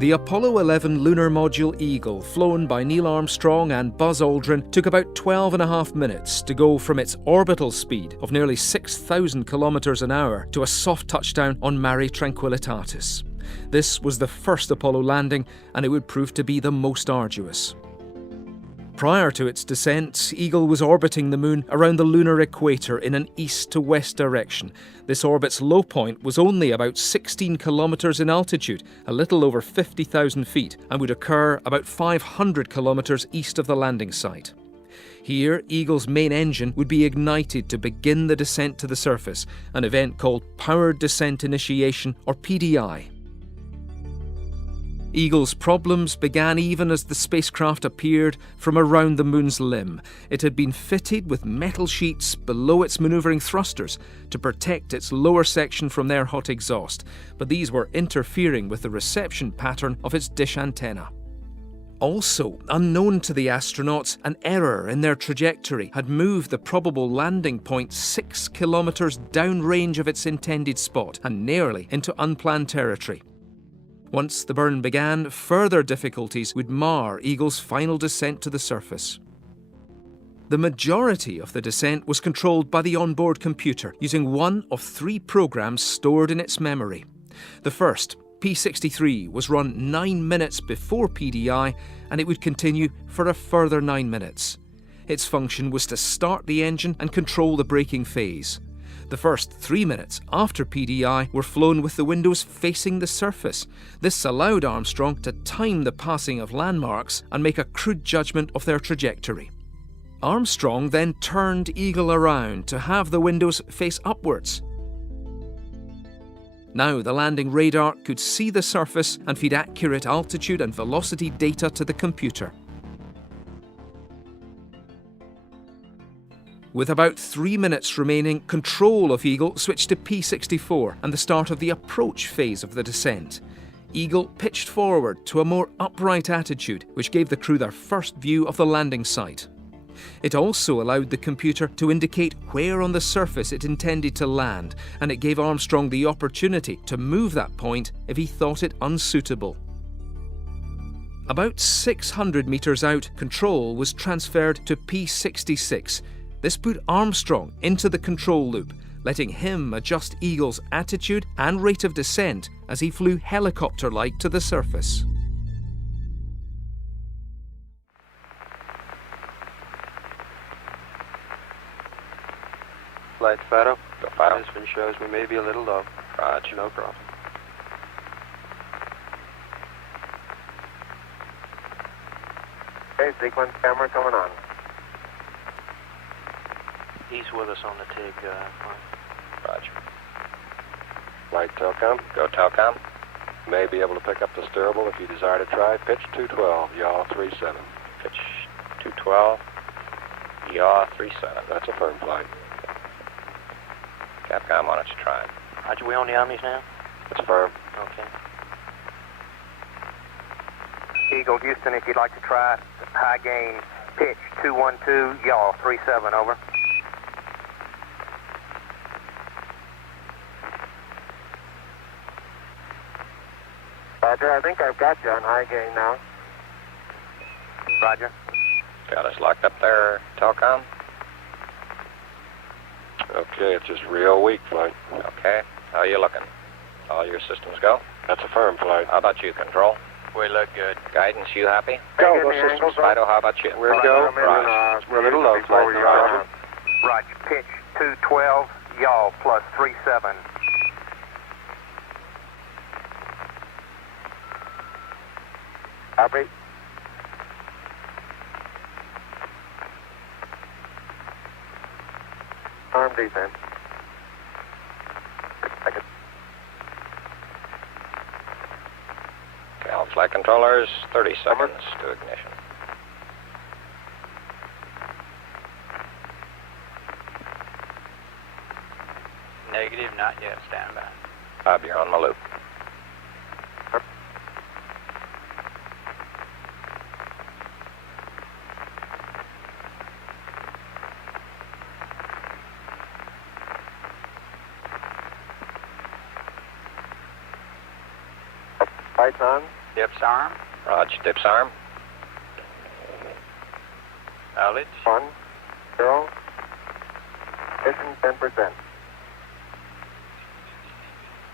The Apollo 11 lunar module Eagle, flown by Neil Armstrong and Buzz Aldrin, took about 12.5 minutes to go from its orbital speed of nearly 6,000 kilometers an hour to a soft touchdown on Mare Tranquillitatis. This was the first Apollo landing, and it would prove to be the most arduous. Prior to its descent, Eagle was orbiting the Moon around the lunar equator in an east to west direction. This orbit's low point was only about 16 kilometers in altitude, a little over 50,000 feet, and would occur about 500 kilometers east of the landing site. Here, Eagle's main engine would be ignited to begin the descent to the surface, an event called Powered Descent Initiation, or PDI. Eagle's problems began even as the spacecraft appeared from around the Moon's limb. It had been fitted with metal sheets below its manoeuvring thrusters to protect its lower section from their hot exhaust, but these were interfering with the reception pattern of its dish antenna. Also, unknown to the astronauts, an error in their trajectory had moved the probable landing point 6 kilometers downrange of its intended spot and nearly into unplanned territory. Once the burn began, further difficulties would mar Eagle's final descent to the surface. The majority of the descent was controlled by the onboard computer, using one of 3 programs stored in its memory. The first, P63, was run 9 minutes before PDI, and it would continue for a further 9 minutes. Its function was to start the engine and control the braking phase. The first 3 minutes after PDI were flown with the windows facing the surface. This allowed Armstrong to time the passing of landmarks and make a crude judgment of their trajectory. Armstrong then turned Eagle around to have the windows face upwards. Now the landing radar could see the surface and feed accurate altitude and velocity data to the computer. With about 3 minutes remaining, control of Eagle switched to P64 and the start of the approach phase of the descent. Eagle pitched forward to a more upright attitude, which gave the crew their first view of the landing site. It also allowed the computer to indicate where on the surface it intended to land, and it gave Armstrong the opportunity to move that point if he thought it unsuitable. About 600 meters out, control was transferred to P66. This put Armstrong into the control loop, letting him adjust Eagle's attitude and rate of descent as he flew helicopter-like to the surface. Flight Fido. Go Fido. This one shows we may be a little low. Roger. No problem. Okay, sequence camera coming on. He's with us on the TIG. Roger. Flight Telcom. Go Telcom. May be able to pick up the steerable if you desire to try. Pitch 212, yaw 37. Pitch 212, yaw 37. That's a firm flight. Capcom, why don't you try it? Roger, we on the Omnis now? It's firm. Okay. Eagle Houston, if you'd like to try high gain, pitch 212, yaw 37, over. Roger, I think I've got you on high gain now. Roger. Got us locked up there, Telcom. Okay, it's just real weak flight. Okay. How are you looking? All your systems go? That's a firm flight. How about you, Control? We look good. Guidance, you happy? Go, Systems, Fido, how about you? We're go. Right. We're a little low flight. Roger. Roger, pitch 212, yaw plus 37. Copy. Arm defense. Okay, all flight controllers, 30 seconds to ignition. Negative, not yet. Stand by. Bob, you're on the loop. Lights on? Tips arm. Raj, tips arm. Knowledge. 1, 0, mission 10%.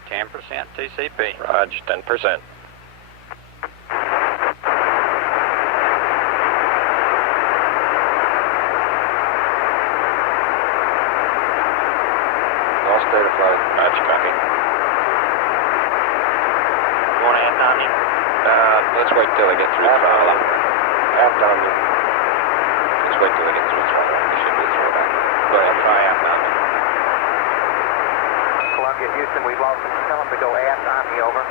10% TCP. Raj, 10%. Lost data flight. Raj, copy. Want to add on him? Let's wait till we get through throttle. Aft on you. Let's wait till we get through throttle. We should be through that. Go ahead, try aft on me. Columbia, Houston, we've lost him. Tell him to go aft on me, over.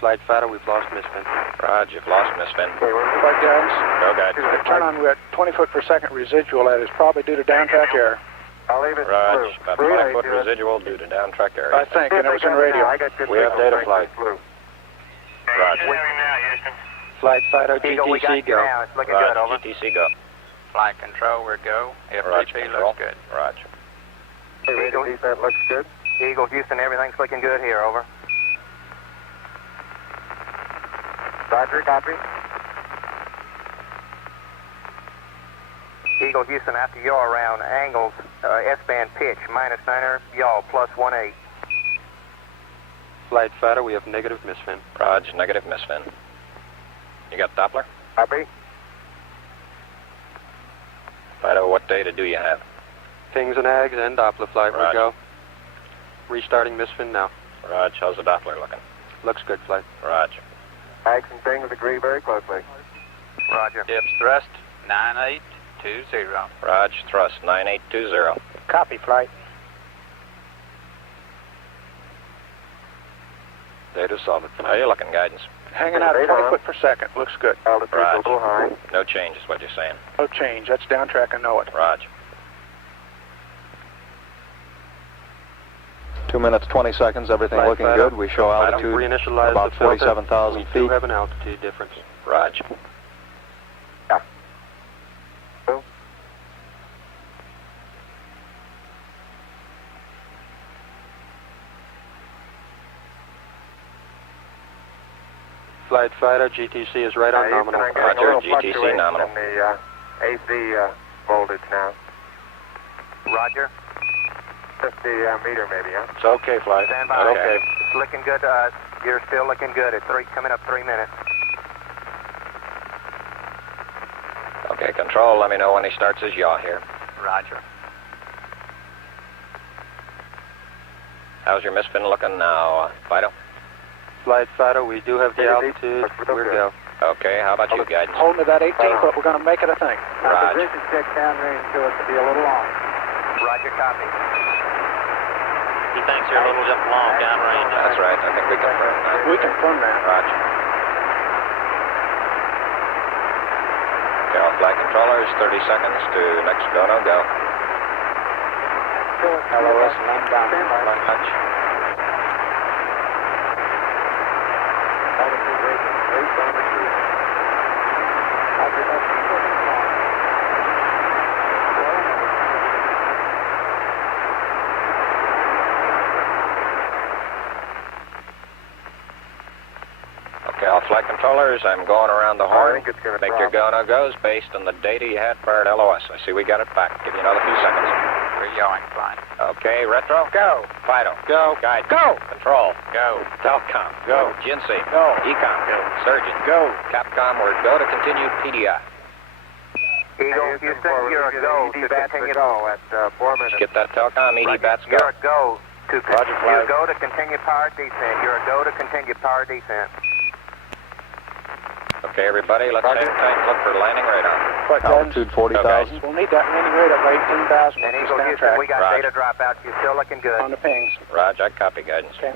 Flight fighter, we've lost misfin. Raj, you've lost misfin. Okay, we're flight guidance. Go, guys. Turn on, we got 20 foot per second residual. That is probably due to downtrack error. I'll leave it Raj, blue. about 5 foot residual due to down track area. I think, and it was in radio. We have data flight. Blue. Raj. Flight fighter, Eagle, we got GTC, you go. now. It's looking Raj, good, over. GTC, go. Flight control, we're go. Raj, FTP control. looks good. Raj. Eagle, that looks good. Eagle, Houston, everything's looking good here, over. Roger, copy. Eagle, Houston, after yaw around angles, S-band pitch, -9er, yaw, +18. Flight fighter, we have negative misfin. Raj, negative misfin. You got Doppler? Copy. Fido, what data do you have? Pings and ags and Doppler flight, we Raj. go. Restarting misfin now. Raj, how's the Doppler looking? Looks good, flight. Raj. Ags and things agree very closely. Roger. Tips thrust 9820. Raj, thrust 9820. Copy, flight. Data solid. How you looking, guidance? Hanging out at 20 foot per second. Looks good. Altitude's a Raj. little high. No change is what you're saying. No change. That's downtrack, I know it. Raj. 2 minutes, 20 seconds, everything Flight looking fighter. good. We show Fighter, altitude reinitialize about the filter. 47,000 We feet. do have an altitude difference. Raj. Flight fighter, GTC is right on nominal. Roger, GTC nominal. In the AC voltage now. Roger. 50 meter maybe, huh? It's okay, flight. Stand by. Okay. It's looking good. You're still looking good. It's coming up 3 minutes. Okay, control, let me know when he starts his yaw here. Roger. How's your misfin looking now, Fido? Flight fighter, we do have the Easy. altitude. We're We're good. go. Okay, how about you, guidance? Hold me that 18 foot. We're going to make it a thing. Raj. Position check downrange to it to be a little long. Roger, copy. He thinks you're a little just long downrange. That's right, I think we confirmed that. We confirm that. Roger. Okay, all flight controllers, 30 seconds to next go, no go. LOS, land down. Flight touch. Altitude rating, 8 on the tree. Okay, all flight controllers, I'm going around the I horn. think it's gonna Make drop. your go, no goes based on the data you had prior to LOS. I see we got it back. Give you another few seconds. We're yawing flying. Okay, retro. Go. Fido. Go. Guide. Go. Control. Go. Telcom. Go. GNC. Go. Ecom. Go. Surgeon. Go. Capcom, we're go to continue PDI. Eagle, Houston, you're a go to continue. At 4 minutes. Get that Telcom, ED bats go. You're a go to Roger, you're a flag. go to continue power descent. You're a go to continue power descent. Okay, everybody, let's hang tight and look for landing radar. Flight guidance. Altitude 40,000. We'll need that landing rate of 18,000 And with Eagle, this Houston, we downtrack got Roger. data dropouts. You're still looking good. on the pings. Raj, I copy guidance. Okay.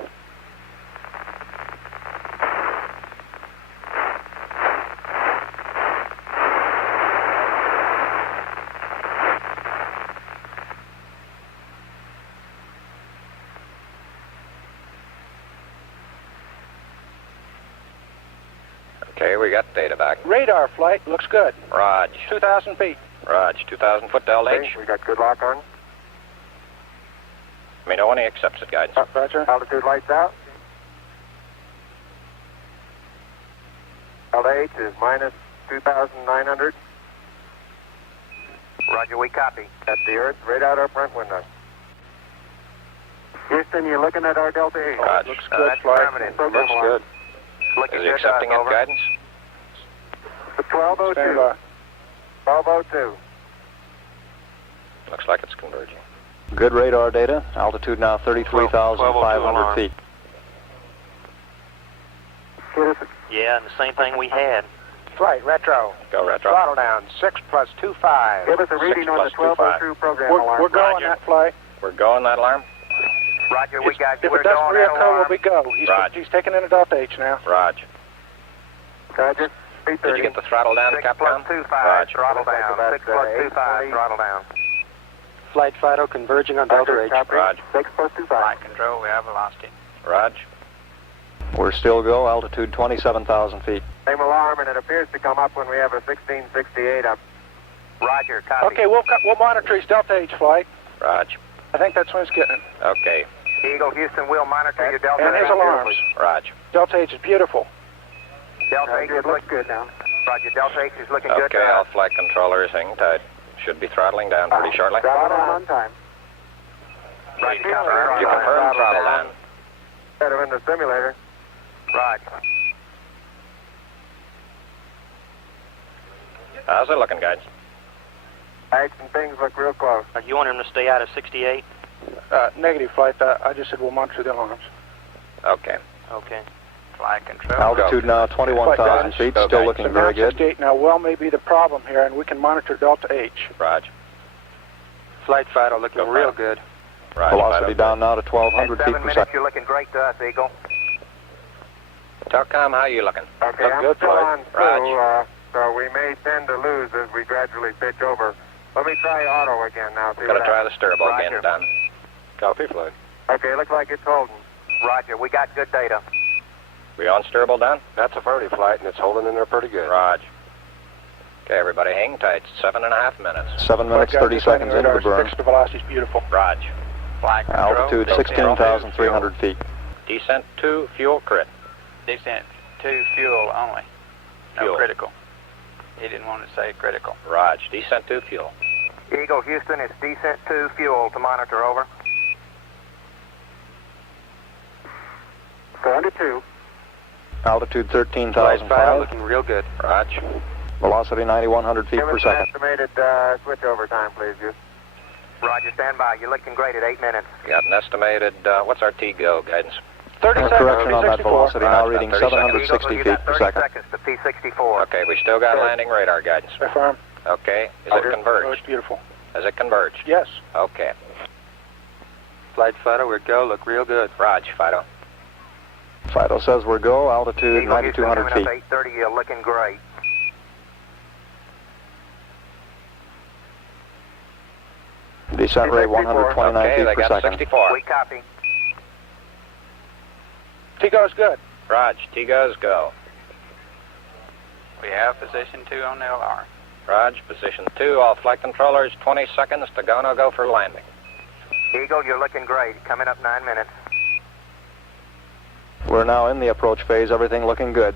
Okay, we got data back. Radar flight looks good. Raj. 2,000 feet. Raj, 2,000 foot Delta H. We got good lock on. Let me know when he accepts it, guidance. Roger. Altitude lights out. Delta H is minus 2,900. Roger, we copy. At the Earth, right out our front window. Houston, you looking at our Delta H? Raj. Looks good, flight. Looks good. Is he accepting it, guidance? 1202. Stand by. 1202. Looks like it's converging. Good radar data. Altitude now 33,500 feet. Yeah, and the same thing we had. Flight, retro. Go retro. Throttle down, 6 plus 25. Give us a reading on the 1202 program alarm. We're going Roger. that flight. We're going that alarm? Roger, we got you. If We're it doesn't going that reoccur, alarm. we go. Roger. He's taking in a Delta H now. Raj. Roger. Did you get the throttle down, 6 Capcom? plus 25, Raj. throttle down. 6 plus 25, throttle down. Flight Fido converging on Delta H. Raj. 6 plus 25. Flight control, we have velocity. Raj. We're still go. Altitude 27,000 feet. Same alarm, and it appears to come up when we have a 1668 up. Roger, copy. Okay, we'll monitor his Delta H flight. Raj. I think that's when it's getting it. Okay. Eagle Houston, we'll monitor your Delta And his H. alarms. Raj. Delta H is beautiful. Delta H looks good now. Roger, Delta H is looking good Okay, now. all flight controllers hang tight. Should be throttling down pretty shortly. Throttle on time. Right, You confirm throttle down. Better in the simulator. Right. How's it looking, guys? Eggs and things look real close. You want him to stay out of 68? Negative flight. I just said we'll monitor the alarms. Okay. Okay. Flight control. Altitude now 21,000 feet. Go, Still guys. looking very good. 68 now well may be the problem here, and we can monitor Delta H. Raj. Flight Fido looking Go, real Fido. good. Raj. Velocity Fido. down now to In 1,200 feet 7 per minutes, second. you're looking great to us, Eagle. Telcom, how you looking? Okay, Look I'm good, still flight. on full, so we may tend to lose as we gradually pitch over. Let me try auto again now. See Gonna what try the happens. steerable Roger. again, Don. Copy, flight. Okay, looks like it's holding. Roger, we got good data. We on steerable, Don? That's a Verdi flight, and it's holding in there pretty good. Raj. Okay, everybody, hang tight. 7.5 minutes. 7 minutes, 30 seconds into the burn. Fixed, the velocity's beautiful. Raj. Flight control. Altitude 16,300 feet. Descent to fuel crit. Descent to fuel only. No Fuel. critical. He didn't want to say critical. Raj. Descent to fuel. Eagle Houston, it's descent to fuel to monitor, over. 402. Altitude Flight 13,000 Fido feet. looking real good. Raj. Velocity 9,100 feet Give per us an second. estimated switch over time, please, Houston. Roger, stand by. You're looking great at 8 minutes. Got an estimated, what's our T-go guidance? 30 seconds. Correction on that P64. velocity now Raj, reading 30 seconds. 760 Eagle, you feet got per 30 second. seconds to P64. Okay, we still got landing radar guidance. Affirm. Okay, is Roger. it Oh, converged? it's beautiful. Is it converged? Yes. Okay. Flight Fido, we're go. Look real good. Raj, Fido. Fido says we're go. Altitude Eagle Houston, 9,200 coming feet. up 830, you're looking great. Descent rate 129 Okay, feet they per got second. 64. We copy. T-go's good. Raj, T-goes go. We have position 2 on the alarm. Raj, position 2, all flight controllers, 20 seconds to go, no go for landing. Eagle, you're looking great. Coming up 9 minutes. We're now in the approach phase. Everything looking good.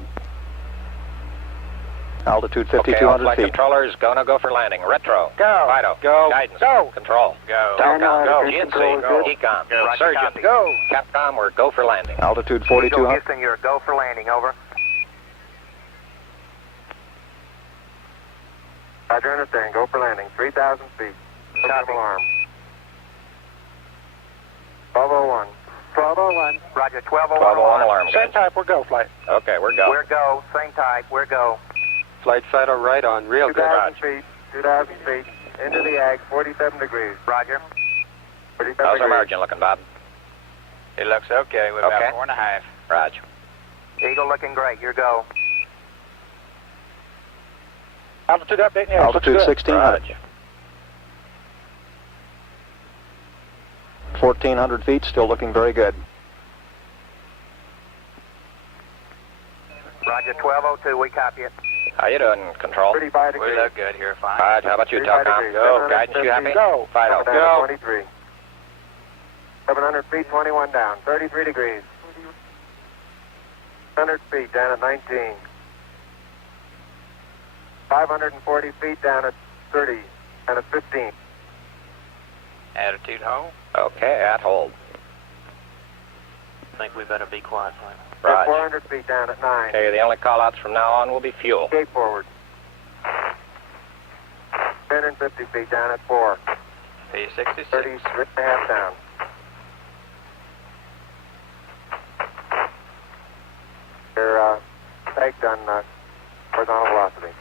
Altitude Okay, all 5,200 flight feet. controllers, go, no go for landing. Retro. Go. Fido. Go. Guidance. Go. Control. Go. Telcom. Go. GNC. Control. Ecom. Go. Roger, Surgeon. copy. Go. Capcom, we're go for landing. Altitude Eagle 4,200. Houston, you're a go for landing, over. Roger, understand. Go for landing. 3,000 feet. Copy. Alarm. 1201. 1201. Roger, 1201 1201 alarm. Same guidance. type, we're go flight. Okay, we're go. We're go. Same type. We're go. Flight Fido right on. Real good. 2,000 feet. 2,000 feet. Into the ag. 47 degrees. Roger. 47 How's our degrees. margin looking, Bob? It looks okay. We're Okay. about 4.5. Raj. Eagle looking great. You're go. Altitude update. Yeah, Altitude looks good. 1,600. Raj. 1,400 feet. Still looking very good. Roger, 1202, we copy it. How you doing, Control? 35 We degrees. look good here, fine. Raj, how about you, 35 Telcom? degrees. Go. Guidance, you happy? Go. Fido. Down Go. at 23. 700 feet, 21 down. 33 degrees. 100 feet down at 19. 540 feet down at 30 and at 15. Attitude hold. Okay, at hold. I think we better be quiet, Frank. Raj. 400 feet down at 9. Okay, the only call-outs from now on will be fuel. Gate forward. 1050 feet down at 4. P66. 33.5 down. You're pegged on horizontal velocity.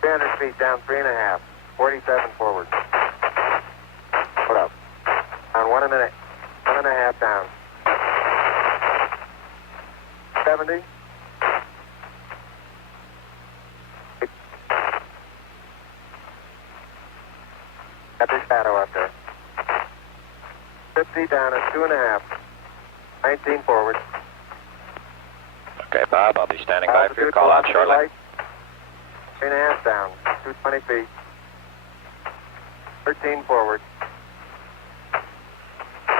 300 feet down 3.5. 47 forward. Put up. On 1 minute. 1.5 down. 70. Got the shadow up there. 50 down at 2.5. 19 forward. Okay, Bob, I'll be standing by for your call-out shortly. 3.5 down. 220 feet. 13 forward.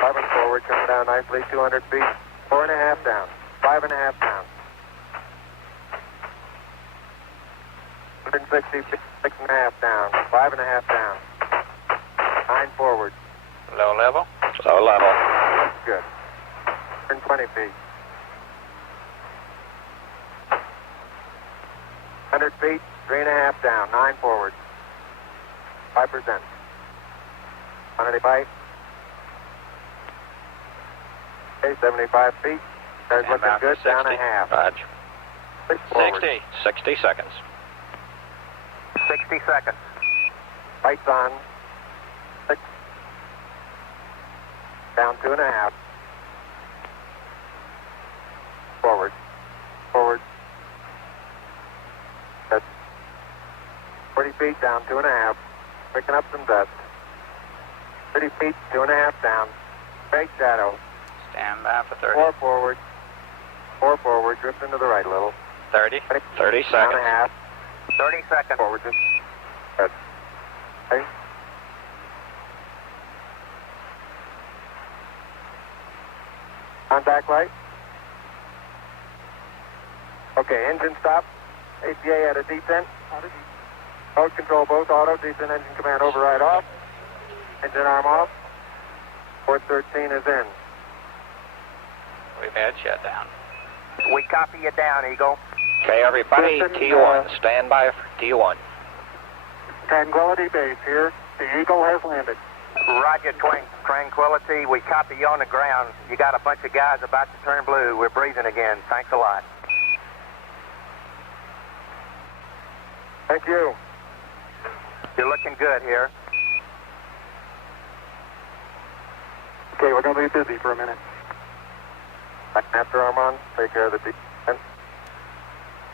11 forward, coming down nicely, 200 feet. 4.5 down. 5.5 down. 160 feet, 6.5 down. 5.5 down. 9 forward. Low level. Low level. That's good. 120 feet. 100 feet, 3.5 down. 9 forward. 5%. 185. Okay, 75 feet. That's And looking about good. Down 60. a half. Raj. 6 forward. 60. 60 seconds. 60 seconds. Lights on. 6. Down 2.5. Forward. Forward. That's 40 feet down 2.5. Picking up some dust. 30 feet, 2.5 down. Big shadow. Stand by for 30. 4 forward. 4 forward. Drift into the right a little. 30. 30 Down seconds. a half. 30 seconds. Forward. Just. Good. Okay. Contact light. Okay, engine stop. APA at a descent. Mode control both auto. Descent engine command override off. Engine arm off. Port 13 is in. We've had shutdown. We copy you down, Eagle. Okay, everybody, T1. Stand by for T1. Tranquility Base here. The Eagle has landed. Roger, Tranquility. We copy you on the ground. You got a bunch of guys about to turn blue. We're breathing again. Thanks a lot. Thank you. You're looking good here. Okay, we're going to be busy for a minute. After Armand, take care of the descent.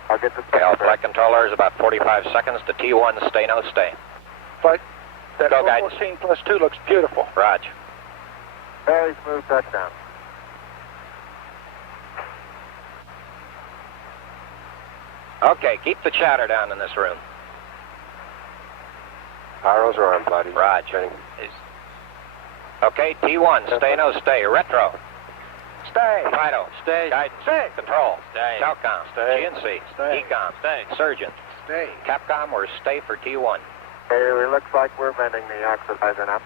I'll get this. Okay, all flight controllers, about 45 seconds to T1. Stay, no stay. But that Go, guidance. 14 plus 2 looks beautiful. Raj. Very smooth touchdown. Okay, keep the chatter down in this room. Pyros are on, buddy. Raj. Okay, T1. Stay, no stay. Retro. Stay. Fido. Stay. Guidance. Stay. Control. Stay. Telcom. Stay. GNC. Stay. Ecom. Stay. Surgeon. Stay. Capcom, or stay for T1. Okay, it looks like we're bending the oxidizer now.